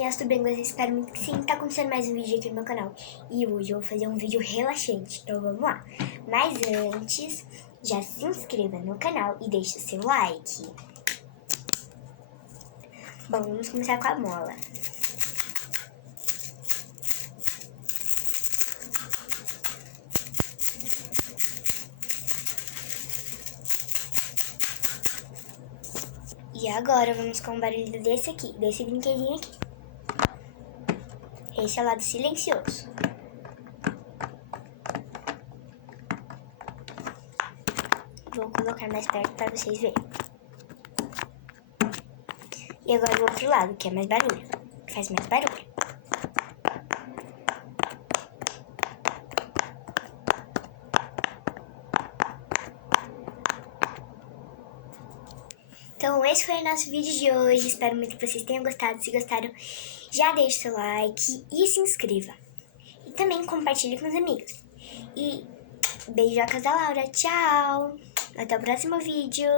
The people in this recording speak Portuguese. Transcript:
amiguinhas, tudo bem com vocês? Espero muito que sim. Tá acontecendo mais um vídeo aqui no meu canal. E hoje eu vou fazer um vídeo relaxante, então vamos lá. Mas antes, já se inscreva no canal e deixe o seu like. Bom, vamos começar com a mola. E agora vamos com o barulho desse aqui, desse brinquedinho aqui. Esse é o lado silencioso. Vou colocar mais perto para vocês verem. E agora o outro lado, que é mais barulho, que faz mais barulho. Então esse foi o nosso vídeo de hoje, espero muito que vocês tenham gostado. Se gostaram, já deixe seu like e se inscreva. E também compartilhe com os amigos. E beijocas da Laura, tchau! Até o próximo vídeo!